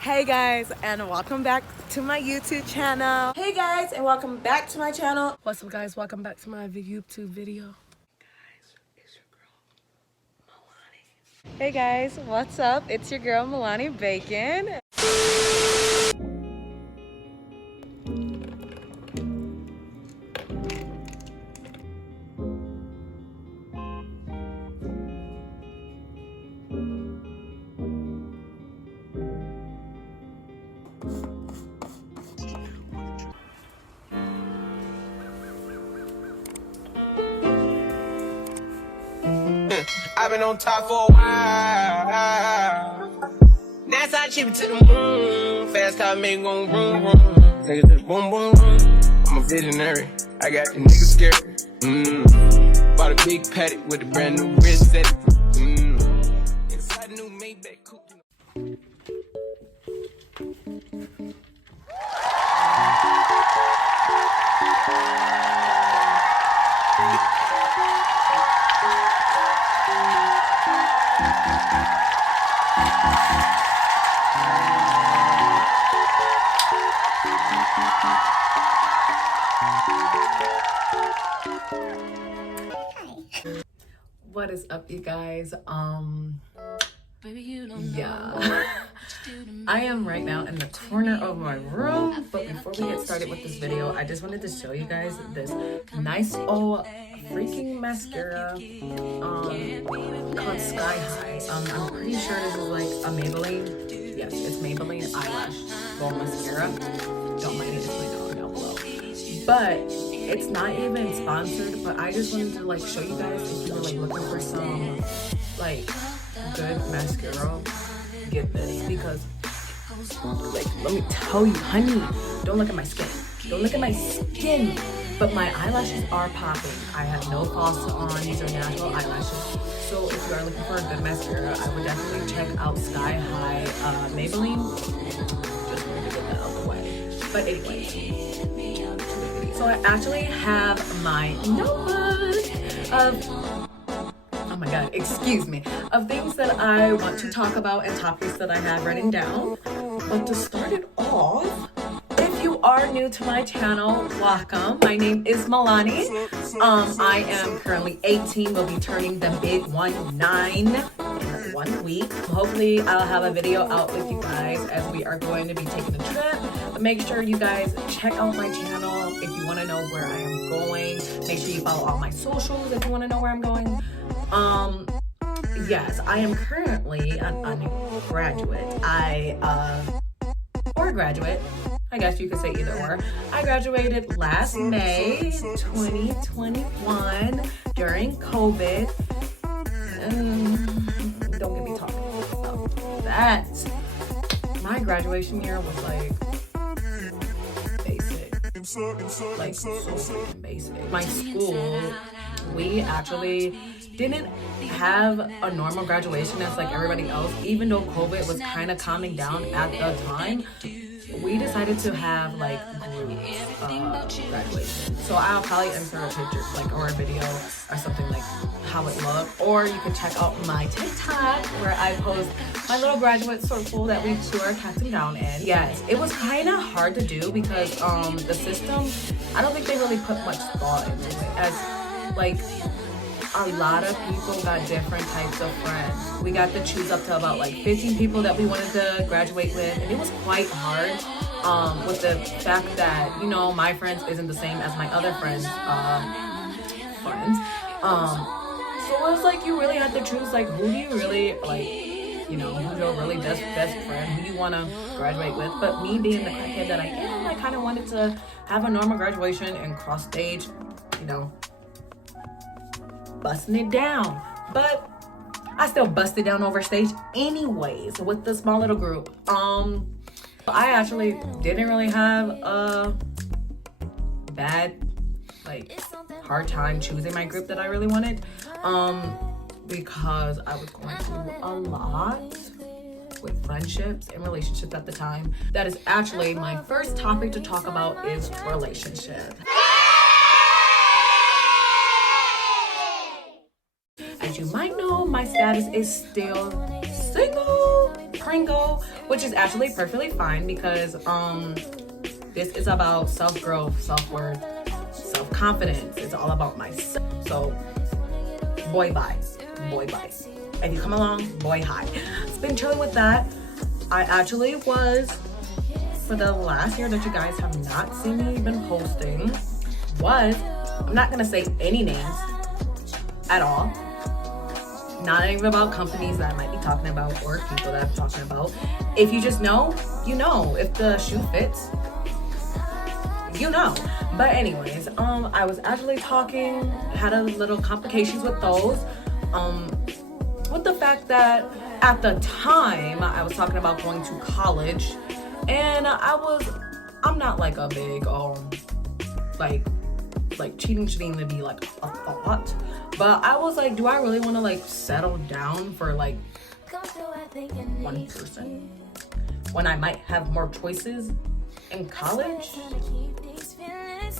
Hey guys, and welcome back to my YouTube channel. Hey guys, and welcome back to my channel. What's up guys, welcome back to my YouTube video. Guys, it's your girl, Milani. Hey guys, what's up? It's your girl, Milani Bacon. I've been on top for a while. That's how I chip it to the moon. Fast car make gon' vroom vroom. Take it to the boom boom boom. I'm a visionary. I got the niggas scared. Bought a big paddock with a brand new wrist set. Inside a new Maybach coupe. What is up, you guys? Yeah. I am right now in the corner of my room, but before we get started with this video, I just wanted to show you guys this nice old freaking mascara called Sky High. I'm pretty sure this is like a Maybelline. Yes, it's Maybelline eyelash ball mascara. Don't mind it, it's my dog down below. But it's not even sponsored, but I just wanted to like show you guys if you were like looking for some like good mascara, get this, because like let me tell you, honey, don't look at my skin. Don't look at my skin. But my eyelashes are popping. I have no false on. These are natural eyelashes. So if you are looking for a good mascara, I would definitely check out Sky High Maybelline. Just wanted to get that out the way. But anyways, so I actually have my notebook of, oh my god, excuse me, of things that I want to talk about and topics that I have written down. But to start it off, if you are new to my channel, welcome. My name is Milani. I am currently 18. We'll be turning the big 19 in 1 week. Hopefully I'll have a video out with you guys as we are going to be taking a trip. But make sure you guys check out my channel if you want to know where I am going. Make sure you follow all my socials if you want to know where I'm going. Yes, I am currently an undergraduate. Or graduate. I guess you could say either or. I graduated last May 2021 during COVID. Don't get me talking about that. My graduation year was like basic. Like so freaking basic. My school, we actually didn't have a normal graduation as like everybody else. Even though COVID was kind of calming down at the time, we decided to have like group graduation. So I'll probably insert a picture like or a video or something like how it looked, or you can check out my TikTok where I post my little graduate circle that we two are casting down in. Yes, it was kind of hard to do because the system, I don't think they really put much thought into it, as like a lot of people got different types of friends. We got to choose up to about like 15 people that we wanted to graduate with, and it was quite hard with the fact that, you know, my friends isn't the same as my other friends. So it was like you really had to choose like who do you really like, you know, who's your really best friend, who you want to graduate with. But me being the crackhead that I am, I kind of wanted to have a normal graduation and cross stage, you know, busting it down. But I still busted down over stage anyways with the small little group. I actually didn't really have a bad, like, hard time choosing my group that I really wanted, because I was going through a lot with friendships and relationships at the time. That is actually my first topic to talk about, is relationship. As you might know, my status is still single. Pringle, which is actually perfectly fine because this is about self-growth, self-worth, self-confidence. It's all about myself. So boy bye. If you come along, boy hi. I've been chilling with that. I actually was, for the last year that you guys have not seen me been posting, I'm not gonna say any names at all. Not even about companies that I might be talking about or people that I'm talking about. If you just know, you know. If the shoe fits, you know. But anyways, I was actually talking, had a little complications with those. With the fact that at the time I was talking about going to college, and I'm not like a big like cheating should even be like a thought, but I was like, do I really want to like settle down for like one person when I might have more choices in college?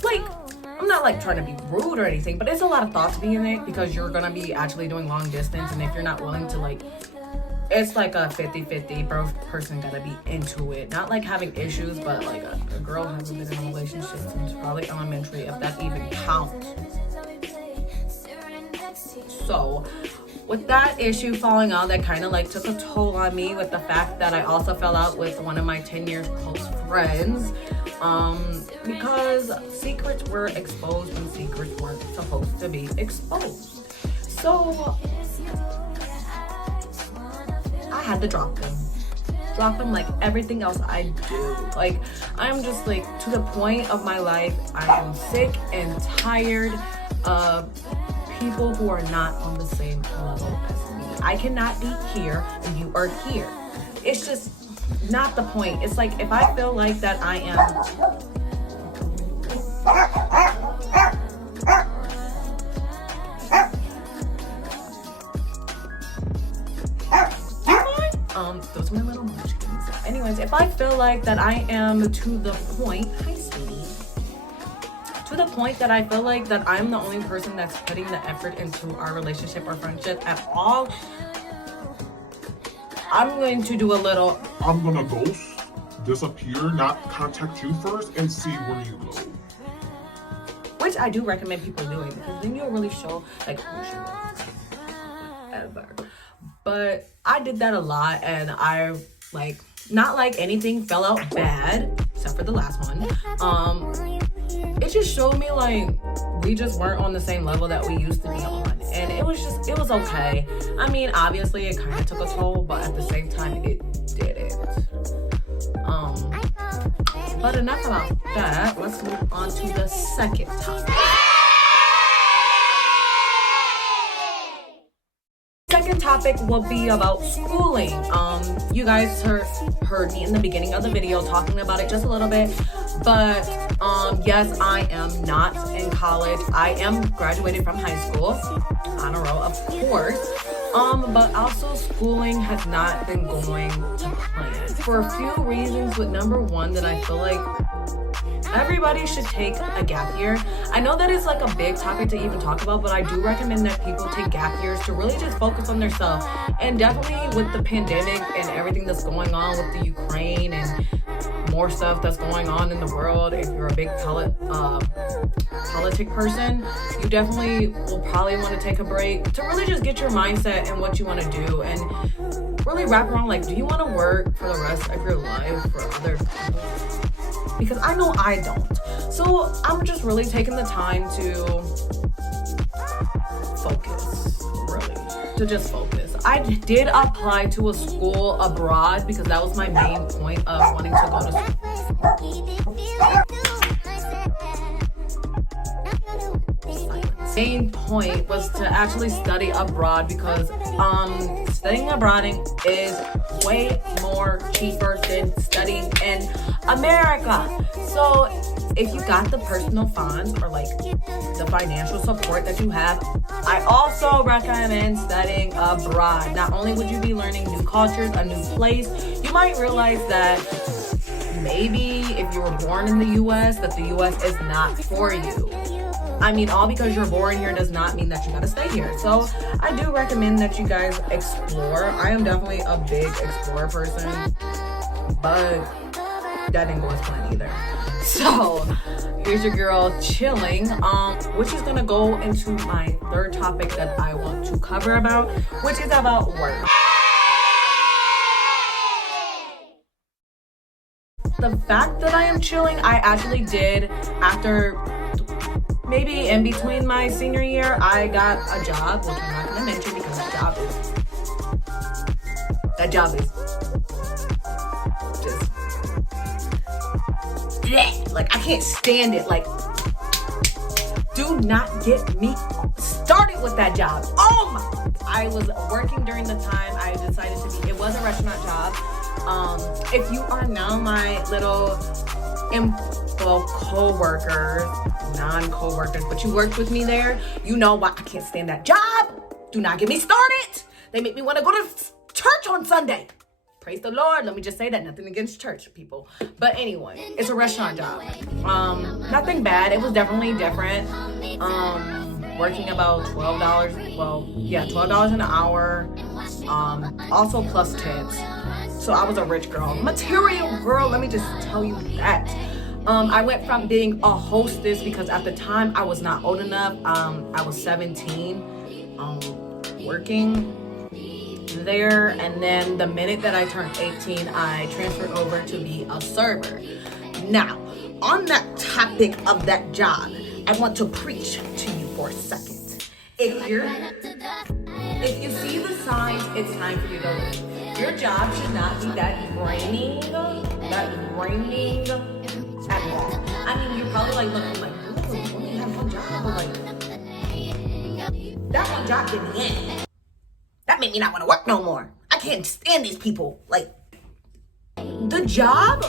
Like, I'm not like trying to be rude or anything, but it's a lot of thought to be in it because you're gonna be actually doing long distance, and if you're not willing to like, it's like a 50-50, both person gotta be into it. Not like having issues, but like a girl hasn't been in a relationship since probably elementary, if that even counts. So with that issue falling out, that kind of like took a toll on me, with the fact that I also fell out with one of my 10 years close friends, because secrets were exposed when secrets weren't supposed to be exposed. So I had to drop them like everything else I do. Like, I'm just like, to the point of my life, I am sick and tired of people who are not on the same level as me. I cannot be here and you are here. It's just not the point. It's like, if I feel like that I am those are my little munchkins. Anyways, if I feel like that I am to the point, hi sweetie, to the point that I feel like that I'm the only person that's putting the effort into our relationship or friendship at all, I'm going to do a little, I'm gonna ghost, disappear, not contact you first, and see where you go. which I do recommend people doing, because then you'll really show like who she is ever. But I did that a lot, and I like, not like anything fell out bad except for the last one. It just showed me like we just weren't on the same level that we used to be on, and it was okay. I mean, obviously it kind of took a toll, but at the same time it didn't. But enough about that. Let's move on to the second topic. Second topic will be about schooling. You guys heard me in the beginning of the video talking about it just a little bit, but yes, I am not in college. I am graduated from high school, honor roll, of course. But also schooling has not been going to plan for a few reasons. With number one, that I feel like everybody should take a gap year. I know that is like a big topic to even talk about, but I do recommend that people take gap years to really just focus on themselves. And definitely with the pandemic and everything that's going on with the Ukraine and more stuff that's going on in the world, if you're a big politic person, you definitely will probably want to take a break to really just get your mindset and what you want to do, and really wrap around like, do you want to work for the rest of your life for other people? Because I know I don't. So I'm just really taking the time to focus, really, to just focus. I did apply to a school abroad because that was my main point of wanting to go to school. Main point was to actually study abroad, because studying abroad is way more cheaper than studying in America. So if you got the personal funds or like the financial support that you have, I also recommend studying abroad. Not only would you be learning new cultures, a new place, you might realize that maybe if you were born in the US, that the US is not for you. I mean, all because you're born here does not mean that you gotta stay here. So I do recommend that you guys explore. I am definitely a big explorer person, but that didn't go as planned either. So here's your girl chilling, which is gonna go into my third topic that I want to cover about, which is about work. The fact that I am chilling, I actually did after maybe in between my senior year, I got a job, which I'm not gonna mention because that job is just bleh. Like, I can't stand it. Like, do not get me started with that job. Oh my! I was working during the time I decided to be. It was a restaurant job. If you are now my little co-workers, non-co-workers, but you worked with me there, you know why I can't stand that job. Do not get me started. They make me want to go to church on Sunday. Praise the Lord. Let me just say that. Nothing against church people. But anyway, it's a restaurant job. Nothing bad. It was definitely different. Working about $12. Well, yeah, $12 an hour. Also plus tips. So I was a rich girl. Material girl. Let me just tell you that. I went from being a hostess because at the time I was not old enough. I was 17, working there, and then the minute that I turned 18, I transferred over to be a server. Now, on that topic of that job, I want to preach to you for a second. If you see the signs, it's time for you to leave. Your job should not be that draining at all. I mean, you're probably like looking like, ooh, you only have one job, but like, that one job did the end. That made me not want to work no more. I can't stand these people. Like, the job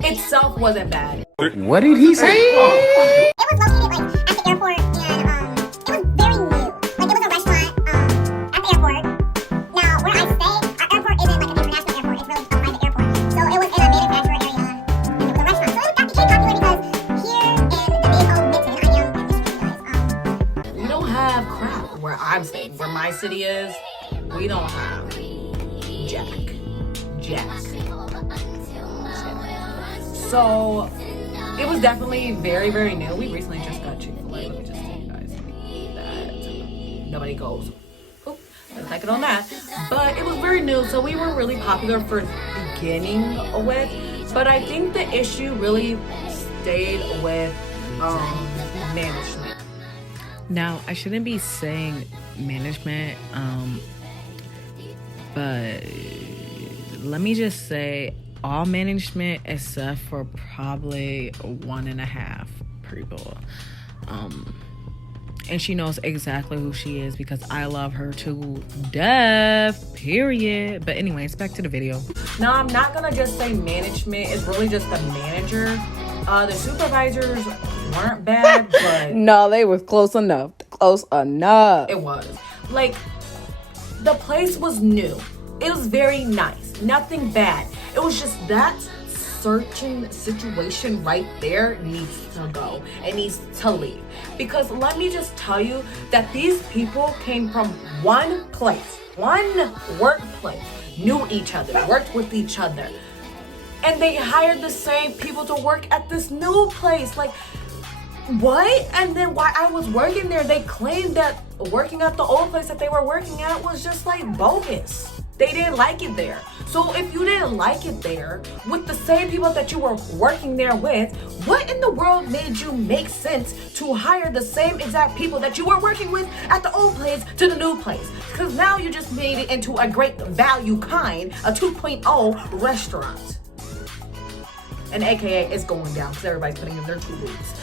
itself wasn't bad. What did he say? It was located like at the airport, and it was very new. Like, it was a restaurant at the airport. Now, where I stay, our airport isn't like an international airport. It's really a private airport. So it was in a manufacturer area, and it was a restaurant. So it became popular because here in the Mayo Midtown, I am in Michigan, guys. We don't have crap where I'm staying, where my city is. We don't have jack. So it was definitely very, very new. We recently just got Chick-fil-A. Let me just tell you guys that nobody goes. Oop, let's take it on that. But it was very new, so we were really popular for beginning with. But I think the issue really stayed with management. Now, I shouldn't be saying management, but let me just say all management except for probably 1.5 people. And she knows exactly who she is because I love her to death, period. But anyways, back to the video. Now, I'm not gonna just say management. It's really just the manager. The supervisors weren't bad, but No, they were close enough. Close enough. it was. Like, the place was new. It was very nice. Nothing bad. It was just that certain situation right there needs to go. It needs to leave. Because let me just tell you that these people came from one place, one workplace, knew each other, worked with each other. And they hired the same people to work at this new place. Like, what? And then while I was working there, they claimed that working at the old place that they were working at was just like bogus. They didn't like it there. So if you didn't like it there with the same people that you were working there with, what in the world made you make sense to hire the same exact people that you were working with at the old place to the new place? Because now you just made it into a great value kind, a 2.0 restaurant. And AKA it's going down because everybody's putting in their 2 weeks.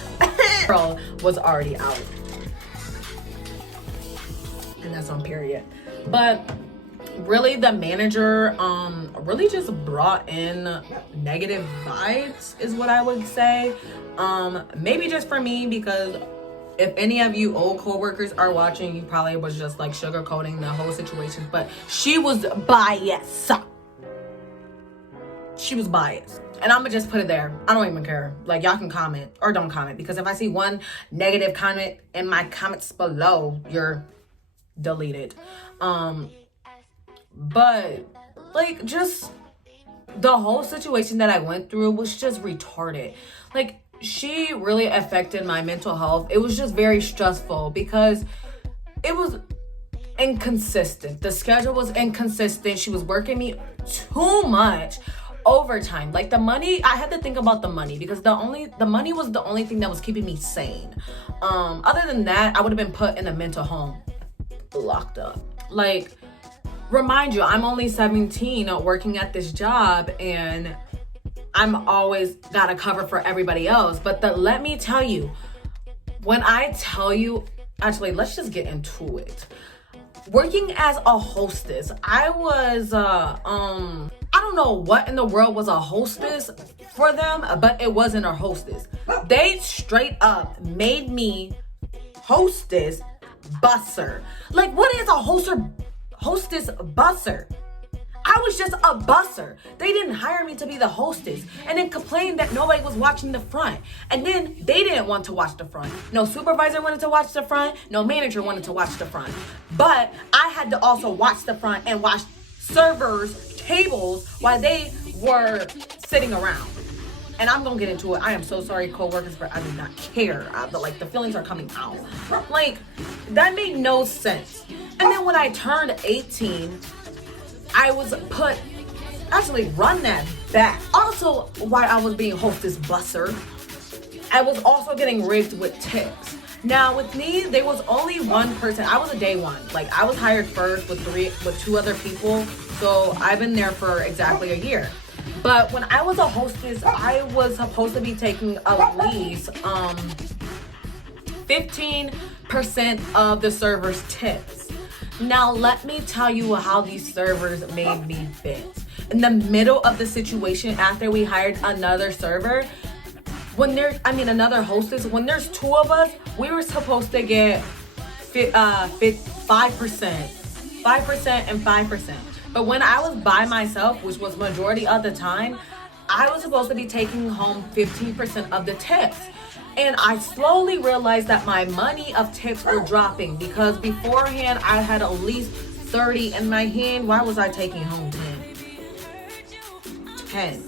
Girl was already out. And that's on period. But really the manager really just brought in negative vibes is what I would say. Maybe just for me, because if any of you old co-workers are watching, you probably was just like sugarcoating the whole situation, but she was biased. she was biased. And I'm gonna just put it there. I don't even care. Like, y'all can comment or don't comment, because if I see one negative comment in my comments below, you're deleted. But like, just the whole situation that I went through was just retarded. Like, she really affected my mental health. It was just very stressful because it was inconsistent. The schedule was inconsistent. She was working me too much overtime. Like, the money, I had to think about the money, because the money was the only thing that was keeping me sane. Other than that, I would have been put in a mental home, locked up. Like, remind you, I'm only 17 working at this job, and I'm always gotta cover for everybody else. But let me tell you, when I tell you, actually, let's just get into it. Working as a hostess, I was, I don't know what in the world was a hostess for them, but it wasn't a hostess. They straight up made me hostess busser. Like, what is a hostess busser? I was just a busser. They didn't hire me to be the hostess, and then complained that nobody was watching the front. And then they didn't want to watch the front. No supervisor wanted to watch the front. No manager wanted to watch the front. But I had to also watch the front and watch servers' tables while they were sitting around. And I'm gonna get into it. I am so sorry, co-workers, but I do not care. The feelings are coming out. Like, that made no sense. And then when I turned 18, I was run that back. Also, while I was being hostess busser, I was also getting rigged with tips. Now, with me, there was only one person. I was a day one. Like, I was hired first with two other people. So I've been there for exactly a year. But when I was a hostess, I was supposed to be taking at least 15% of the server's tips. Now, let me tell you how these servers made me bitch. In the middle of the situation, after we hired another server, another hostess, when there's two of us, we were supposed to get 5% and 5%. But when I was by myself, which was majority of the time, I was supposed to be taking home 15% of the tips. And I slowly realized that my money of tips were dropping, because beforehand I had at least 30 in my hand. Why was I taking home 10?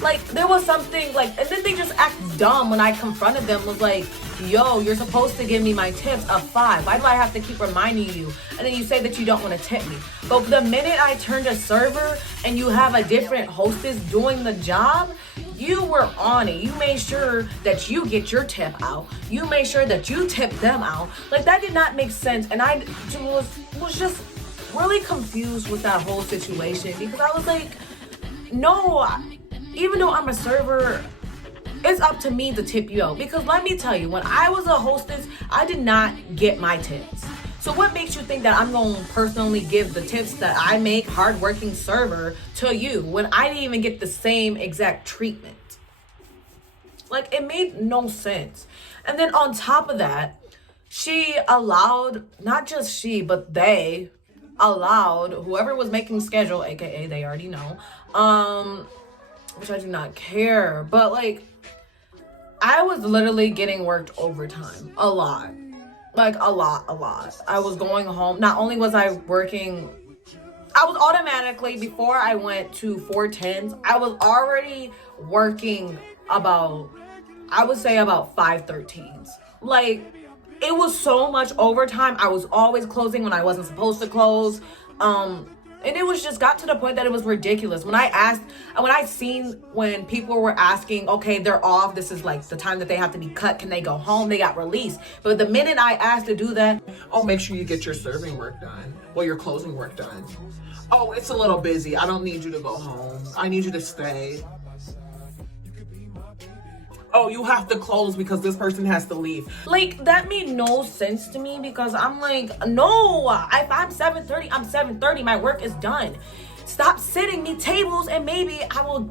Like, there was something like, and then they just act dumb when I confronted them. Was like, yo, you're supposed to give me my tips of 5. Why do I have to keep reminding you? And then you say that you don't want to tip me. But the minute I turned a server and you have a different hostess doing the job, you were on it. You made sure that you get your tip out. You made sure that you tip them out. Like, that did not make sense. And I was just really confused with that whole situation, because I was like, no, even though I'm a server, it's up to me to tip you out. Because let me tell you, when I was a hostess, I did not get my tips. So what makes you think that I'm going to personally give the tips that I make, hardworking server, to you when I didn't even get the same exact treatment? Like, it made no sense. And then on top of that, she allowed, not just she, but they allowed whoever was making schedule, aka they already know, which I do not care, but like, I was literally getting worked overtime a lot. Like, a lot. I was going home. Not only was I working, I was automatically, before I went to 410s, I was already working about, I would say about 513s. Like, it was so much overtime. I was always closing when I wasn't supposed to close. And it was just got to the point that it was ridiculous. When people were asking, okay, they're off, this is like the time that they have to be cut, can they go home? They got released. But the minute I asked to do that, oh, make sure you get your serving work done. Well, your closing work done. Oh, it's a little busy. I don't need you to go home. I need you to stay. Oh, you have to close because this person has to leave. Like, that made no sense to me, because I'm like, no, if I'm 7:30, I'm 7:30. My work is done. Stop sitting me tables and maybe I will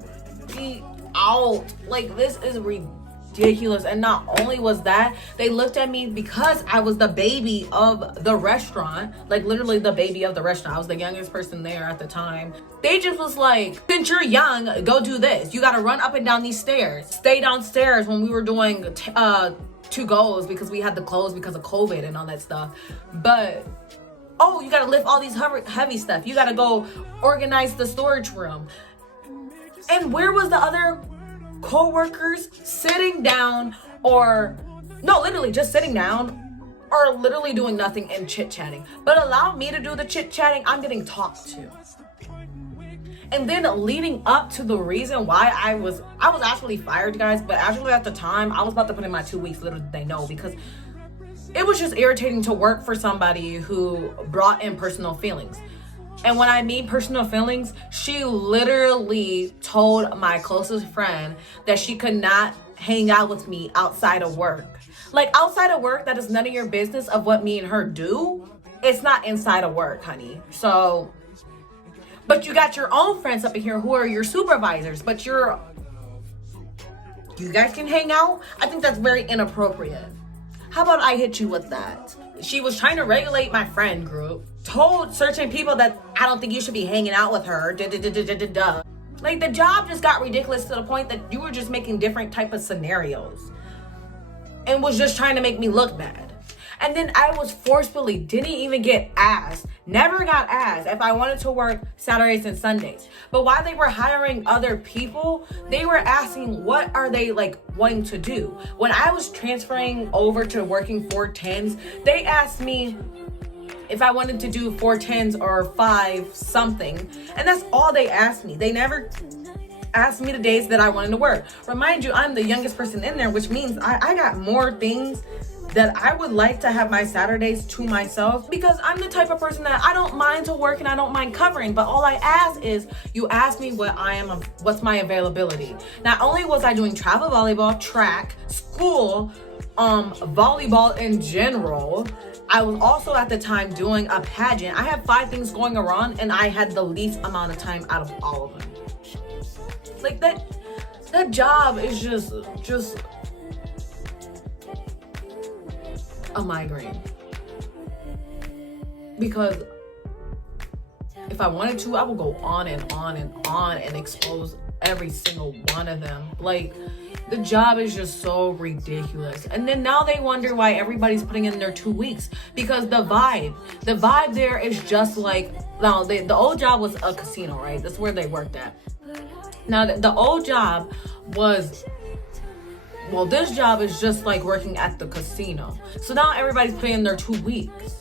be out. Like, this is ridiculous. ridiculous. And not only was that, they looked at me because I was the baby of the restaurant, like literally the baby of the restaurant. I was the youngest person there at the time. They just was like, since you're young, go do this. You gotta run up and down these stairs. Stay downstairs when we were doing to-goes because we had to close because of COVID and all that stuff. But oh, you gotta lift all these heavy stuff. You gotta go organize the storage room. And where was the other co-workers sitting down, or no, literally just sitting down, or literally doing nothing and chit-chatting? But allow me to do the chit-chatting. I'm getting talked to. And then leading up to the reason why I was actually fired, guys, but actually at the time I was about to put in my 2 weeks, little did they know, because it was just irritating to work for somebody who brought in personal feelings. And when I mean personal feelings, she literally told my closest friend that she could not hang out with me outside of work. Like, outside of work, that is none of your business of what me and her do. It's not inside of work, honey. So, but you got your own friends up in here who are your supervisors, but you guys can hang out? I think that's very inappropriate. How about I hit you with that? She was trying to regulate my friend group, told certain people that I don't think you should be hanging out with her. Like, the job just got ridiculous to the point that you were just making different type of scenarios and was just trying to make me look bad. And then I was forcefully, didn't even get asked, never got asked if I wanted to work Saturdays and Sundays. But while they were hiring other people, they were asking what are they like wanting to do. When I was transferring over to working 410s, they asked me if I wanted to do 410s or 5 something. And that's all they asked me. They never asked me the days that I wanted to work. Remind you, I'm the youngest person in there, which means I got more things that I would like to have my Saturdays to myself, because I'm the type of person that I don't mind to work and I don't mind covering, but all I ask is you ask me what's my availability. Not only was I doing travel volleyball, track, school, volleyball in general, I was also at the time doing a pageant. I had 5 things going around and I had the least amount of time out of all of them. Like, that job is just a migraine. Because if I wanted to, I would go on and on and on and expose every single one of them. Like, the job is just so ridiculous. And then now they wonder why everybody's putting in their 2 weeks, because the vibe there is just like, now the old job was a casino, right? That's where they worked at. Now the old job was, well, this job is just like working at the casino. So now everybody's putting in their 2 weeks.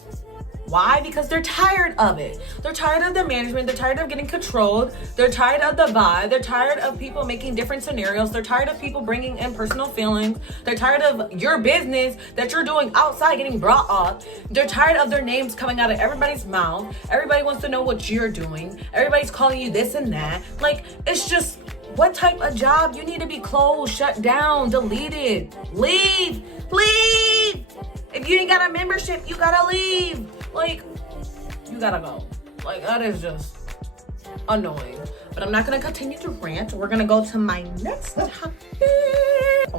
Why? Because they're tired of it. They're tired of the management. They're tired of getting controlled. They're tired of the vibe. They're tired of people making different scenarios. They're tired of people bringing in personal feelings. They're tired of your business that you're doing outside getting brought up. They're tired of their names coming out of everybody's mouth. Everybody wants to know what you're doing. Everybody's calling you this and that. Like, it's just, what type of job? You need to be closed, shut down, deleted. Leave. If you ain't got a membership, you gotta leave. Like, you gotta go. Like, that is just annoying. But I'm not gonna continue to rant. We're gonna go to my next topic.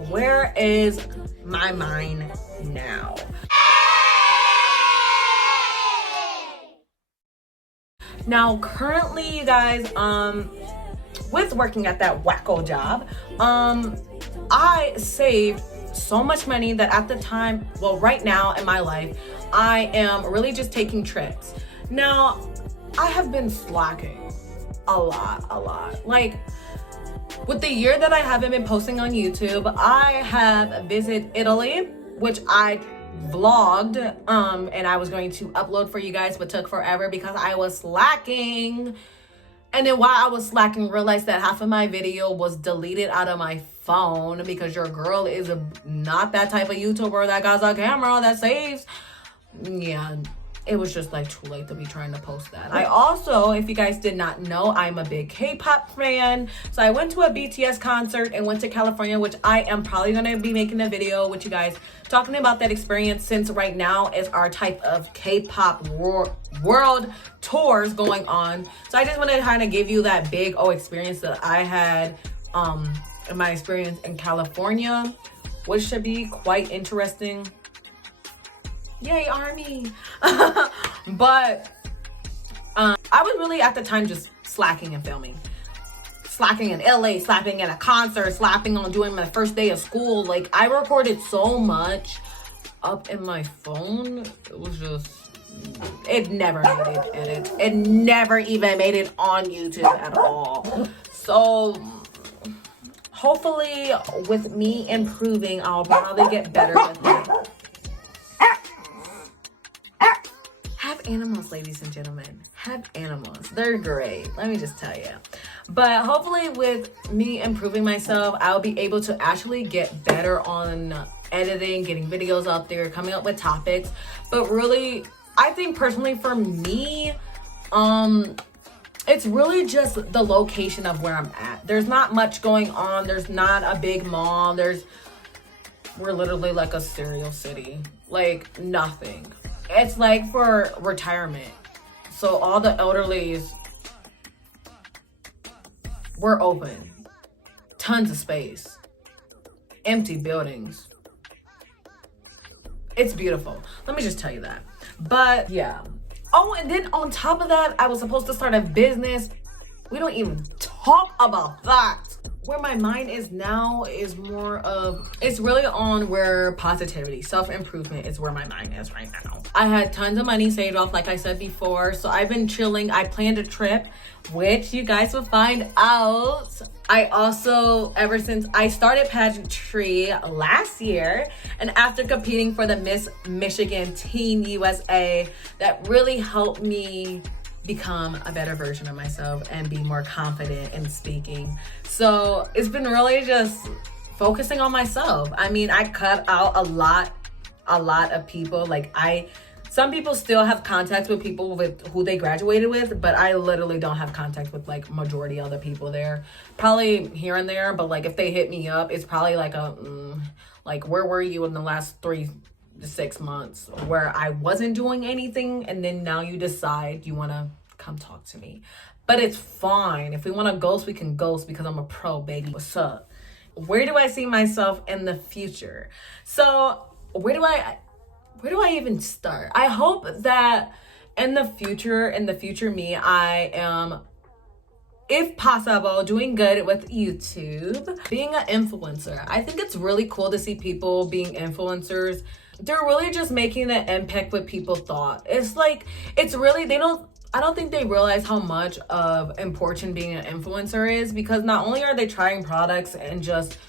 Where is my mind now? Now, currently, you guys, with working at that wacko job, I saved so much money that at the time, well, right now in my life, I am really just taking trips. Now, I have been slacking a lot. Like, with the year that I haven't been posting on YouTube, I have visited Italy, which I vlogged, and I was going to upload for you guys, but took forever because I was slacking. And then while I was slacking, realized that half of my video was deleted out of my phone because your girl is not that type of YouTuber that got a camera that saves. Yeah, it was just like too late to be trying to post that. I also, if you guys did not know, I'm a big K-pop fan. So I went to a BTS concert and went to California, which I am probably going to be making a video with you guys talking about that experience, since right now is our type of K-pop world tours going on. So I just want to kind of give you that big experience that I had in my experience in California. which should be quite interesting. Yay, Army! But I was really at the time just slacking and filming. Slacking in LA, slacking at a concert, slacking on doing my first day of school. Like, I recorded so much up in my phone. It was just, it never made it edit. It never even made it on YouTube at all. So hopefully with me improving, I'll probably get better with it. Have animals, ladies and gentlemen. Have animals. They're great. Let me just tell you. But hopefully with me improving myself, I'll be able to actually get better on editing, getting videos out there, coming up with topics. But really, I think personally for me, it's really just the location of where I'm at. There's not much going on. There's not a big mall. We're literally like a cereal city. Like nothing. It's like for retirement. So all the elderlies were open. Tons of space. Empty buildings. It's beautiful. Let me just tell you that. But yeah. Oh, and then on top of that, I was supposed to start a business. We don't even talk about that. Where my mind is now is more of, it's really on where positivity, self-improvement is where my mind is right now. I had tons of money saved off, like I said before. So I've been chilling. I planned a trip, which you guys will find out. I also, ever since I started pageantry last year, and after competing for the Miss Michigan Teen USA, that really helped me become a better version of myself and be more confident in speaking. So it's been really just focusing on myself. I mean, I cut out a lot of people. Like some people still have contact with people with who they graduated with, but I literally don't have contact with like majority of the people there. Probably here and there, but like if they hit me up, it's probably like like where were you in the last 3 to 6 months where I wasn't doing anything, and then now you decide you want to come talk to me. But it's fine. If we want to ghost, we can ghost because I'm a pro, baby. What's up? Where do I see myself in the future? So where do I even start? I hope that in the future me, I am, if possible, doing good with YouTube, being an influencer. I think it's really cool to see people being influencers. They're really just making the impact what people thought. It's like, it's really, I don't think they realize how much of important being an influencer is, because not only are they trying products and just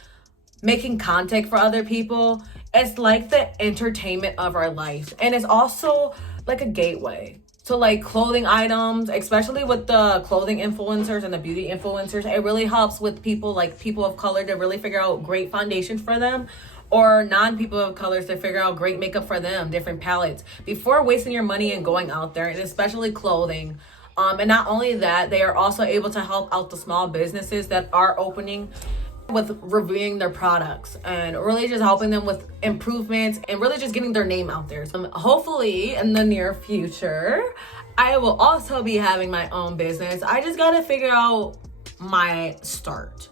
making content for other people, it's like the entertainment of our life. And it's also like a gateway to like clothing items, especially with the clothing influencers and the beauty influencers. It really helps with people like people of color to really figure out great foundations for them, or non-people of colors to figure out great makeup for them, different palettes, before wasting your money and going out there, and especially clothing. And not only that, they are also able to help out the small businesses that are opening with reviewing their products and really just helping them with improvements and really just getting their name out there. Hopefully in the near future, I will also be having my own business. I just gotta figure out my start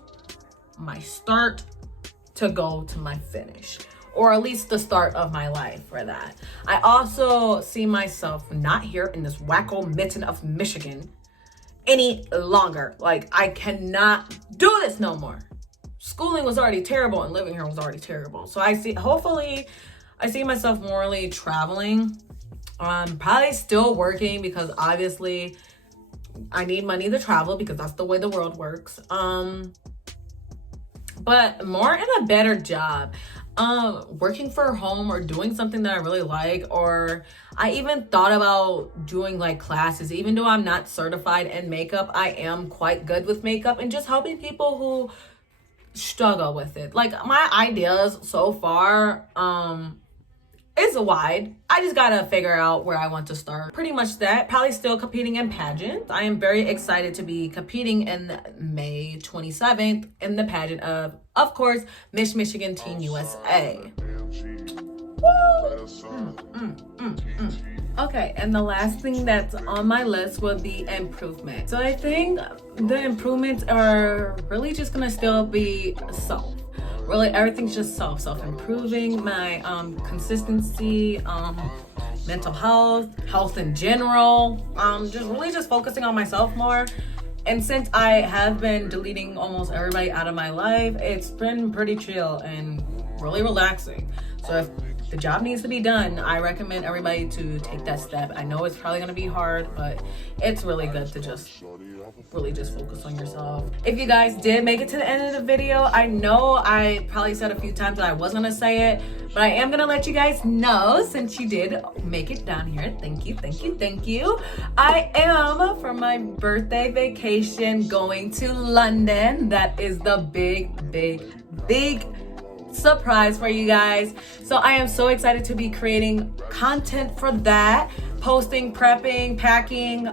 to go to my finish, or at least the start of my life for that. I also see myself not here in this wacko mitten of Michigan any longer. Like, I cannot do this no more. Schooling was already terrible and living here was already terrible. So hopefully I see myself morally traveling. Probably still working, because obviously I need money to travel because that's the way the world works. But more in a better job, working for home or doing something that I really like. Or I even thought about doing like classes. Even though I'm not certified in makeup, I am quite good with makeup, and just helping people who struggle with it. Like, my ideas so far is wide. I just gotta figure out where I want to start. Pretty much that. Probably still competing in pageants. I am very excited to be competing in May 27th in the pageant of course, Miss Michigan Teen USA. Okay, and the last thing that's on my list would be improvement. So I think the improvements are really just gonna still be self. really everything's just self-improving. My consistency, mental health in general, just focusing on myself more. And since I have been deleting almost everybody out of my life, it's been pretty chill and really relaxing. So if the job needs to be done, I recommend everybody to take that step. I know it's probably gonna be hard, but it's really good to just focus on yourself. If you guys did make it to the end of the video, I know I probably said a few times that I was gonna say it, but I am gonna let you guys know since you did make it down here. Thank you. I am, for my birthday vacation, going to London. That is the big surprise for you guys. So I am so excited to be creating content for that, posting, prepping, packing,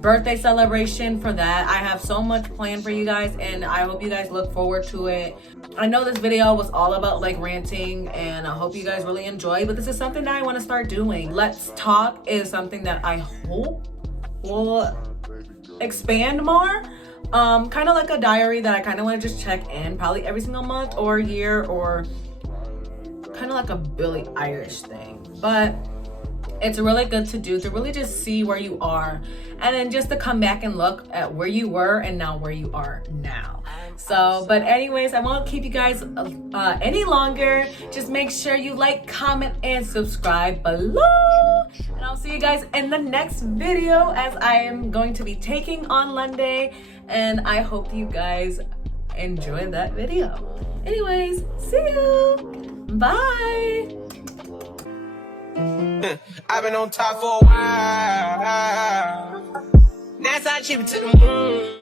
birthday celebration for that. I have so much planned for you guys, and I hope you guys look forward to it. I know this video was all about like ranting, and I hope you guys really enjoy, but this is something that I want to start doing. Let's Talk is something that I hope will expand more. Kind of like a diary that I kind of want to just check in probably every single month or year, or kind of like a Billie Eilish thing. But it's really good to do, to really just see where you are, and then just to come back and look at where you were and now where you are now. So, but anyways, I won't keep you guys any longer. Just make sure you like, comment, and subscribe below. And I'll see you guys in the next video, as I am going to be taking on London, and I hope you guys enjoy that video. Anyways, see you. Bye. I've been on top for a while. That's how I chip it to the moon.